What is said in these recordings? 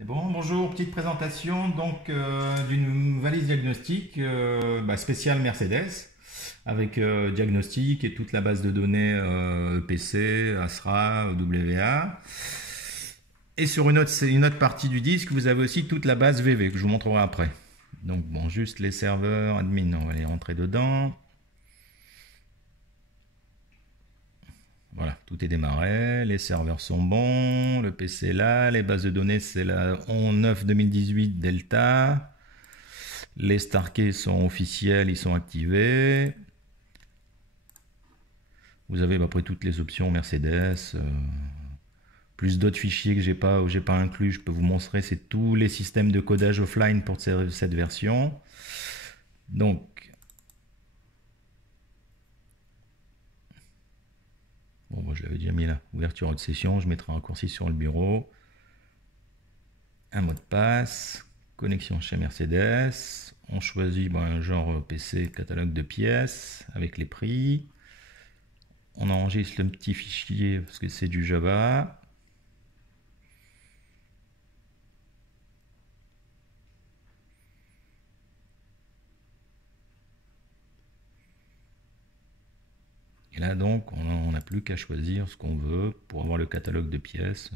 Et bon, bonjour, petite présentation donc d'une valise diagnostic spéciale Mercedes avec diagnostic et toute la base de données EPC, ASRA, WA. Et sur une autre partie du disque, vous avez aussi toute la base VV que je vous montrerai après. Donc bon, juste les serveurs admin, on va les rentrer dedans. Voilà, tout est démarré, les serveurs sont bons, le PC est là, les bases de données c'est la 11.9.2018 Delta, les Starkey sont officiels, ils sont activés. Vous avez après toutes les options Mercedes, plus d'autres fichiers que j'ai pas inclus, je peux vous montrer, c'est tous les systèmes de codage offline pour cette version. Donc bon, moi je l'avais déjà mis là, ouverture de session, je mettrai un raccourci sur le bureau. Un mot de passe, connexion chez Mercedes. On choisit un genre PC catalogue de pièces avec les prix. On enregistre le petit fichier parce que c'est du Java. Et là donc, on n'a plus qu'à choisir ce qu'on veut pour avoir le catalogue de pièces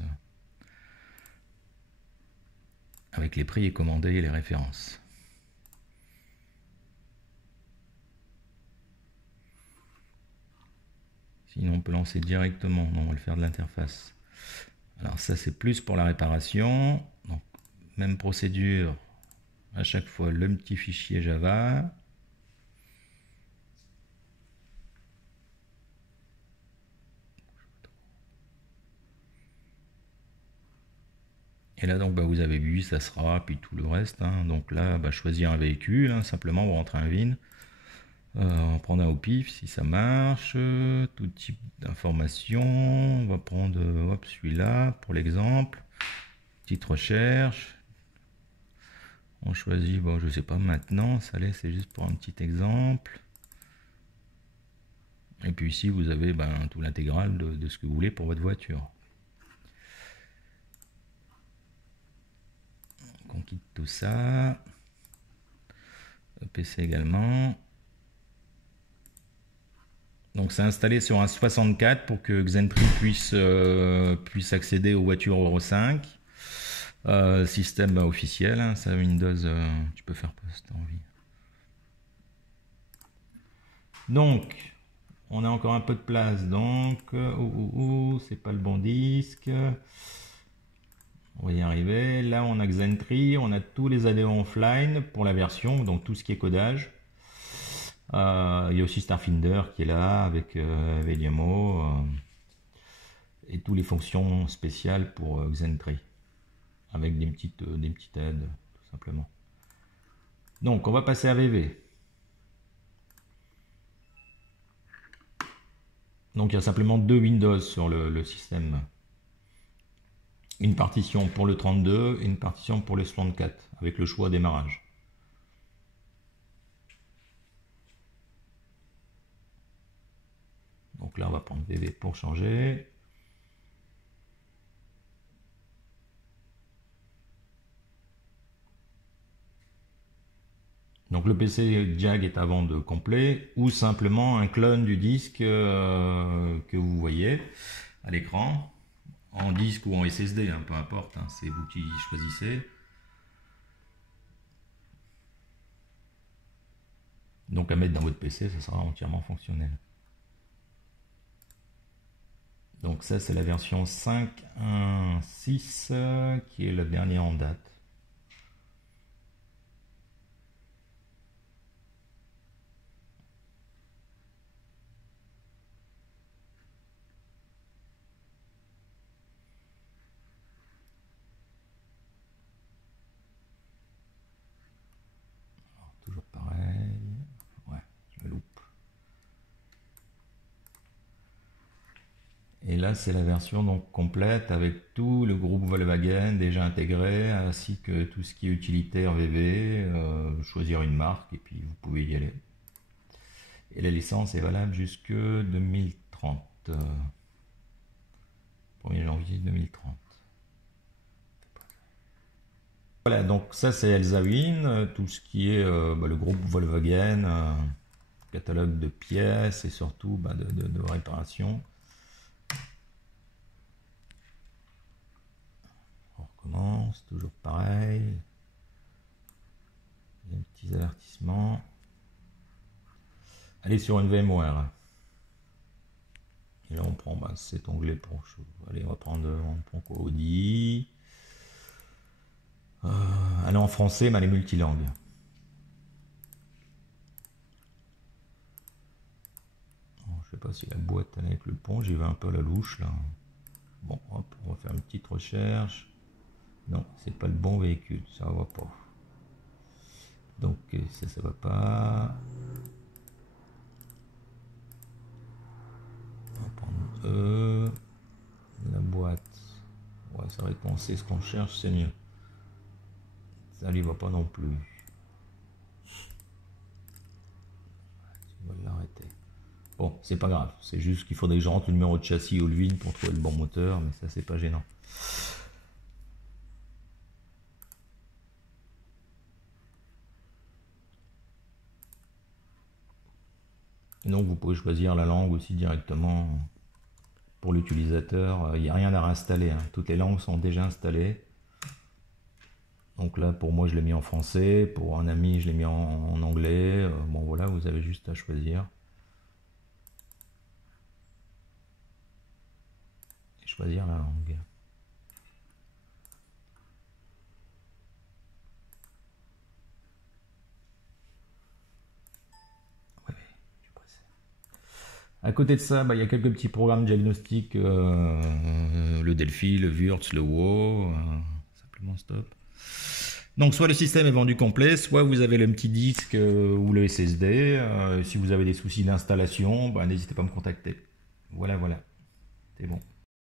avec les prix et commandés et les références. Sinon, on peut lancer directement. Non, on va le faire de l'interface. Alors ça, c'est plus pour la réparation. Donc, même procédure. À chaque fois, le petit fichier Java. Et là, donc, vous avez vu, ça sera, puis tout le reste. Donc là, choisir un véhicule, simplement, vous rentrez un VIN. On va prendre un au pif si ça marche. Tout type d'informations. On va prendre celui-là pour l'exemple. Petite recherche. On choisit, je sais pas maintenant, ça laisse, c'est juste pour un petit exemple. Et puis ici, vous avez tout l'intégral de ce que vous voulez pour votre voiture. Donc on quitte tout ça. PC également. Donc c'est installé sur un 64 pour que Xentry puisse accéder aux voitures Euro 5. Système officiel, ça Windows, tu peux faire post envie. Donc, on a encore un peu de place, donc c'est pas le bon disque. On va y arriver. Là, on a Xentry, on a tous les adhérents offline pour la version, donc tout ce qui est codage. Il y a aussi Starfinder qui est là avec Vediamo et toutes les fonctions spéciales pour Xentry avec des petites aides tout simplement. Donc on va passer à VV. Donc il y a simplement deux Windows sur le système. Une partition pour le 32 et une partition pour le 64 avec le choix démarrage. Donc là on va prendre VV pour changer. Donc le PC JAG est à vendre complet ou simplement un clone du disque que vous voyez à l'écran, en disque ou en SSD, peu importe, c'est vous qui choisissez. Donc à mettre dans votre PC, ça sera entièrement fonctionnel. Donc ça c'est la version 5.1.6 qui est la dernière en date. Toujours pareil, ouais, je loupe. Et là, c'est la version donc complète avec tout le groupe Volkswagen déjà intégré, ainsi que tout ce qui est utilitaire VV, choisir une marque et puis vous pouvez y aller. Et la licence est valable jusque 2030, 1er janvier 2030. Voilà, donc ça c'est Elsawin, tout ce qui est le groupe Volkswagen, catalogue de pièces et surtout de réparation. On recommence, toujours pareil. Il y a des petits avertissements. Allez sur une VMware. Et là on prend cet onglet pour... Allez, on prend quoi, Audi. Elle est en français, mais elle est multilangue. Je sais pas si la boîte elle est avec le pont, j'y vais un peu à la louche là. Bon, hop, on va faire une petite recherche. Non, c'est pas le bon véhicule, ça va pas. Donc ça va pas. On va prendre la boîte. Ouais, c'est vrai qu'on sait ce qu'on cherche, c'est mieux. Ça lui va pas non plus. On va l'arrêter. Bon, c'est pas grave, c'est juste qu'il faudrait que je rentre le numéro de châssis ou le VIN pour trouver le bon moteur, mais ça c'est pas gênant. Et donc vous pouvez choisir la langue aussi directement pour l'utilisateur. Il n'y a rien à réinstaller, hein. Toutes les langues sont déjà installées. Donc là pour moi je l'ai mis en français, pour un ami je l'ai mis en anglais. Bon voilà, vous avez juste à choisir. Et choisir la langue. À côté de ça, il y a quelques petits programmes diagnostiques, le Delphi, le Wurtz, le WoW, simplement stop. Donc soit le système est vendu complet, soit vous avez le petit disque ou le SSD. Si vous avez des soucis d'installation, n'hésitez pas à me contacter. Voilà, c'est bon.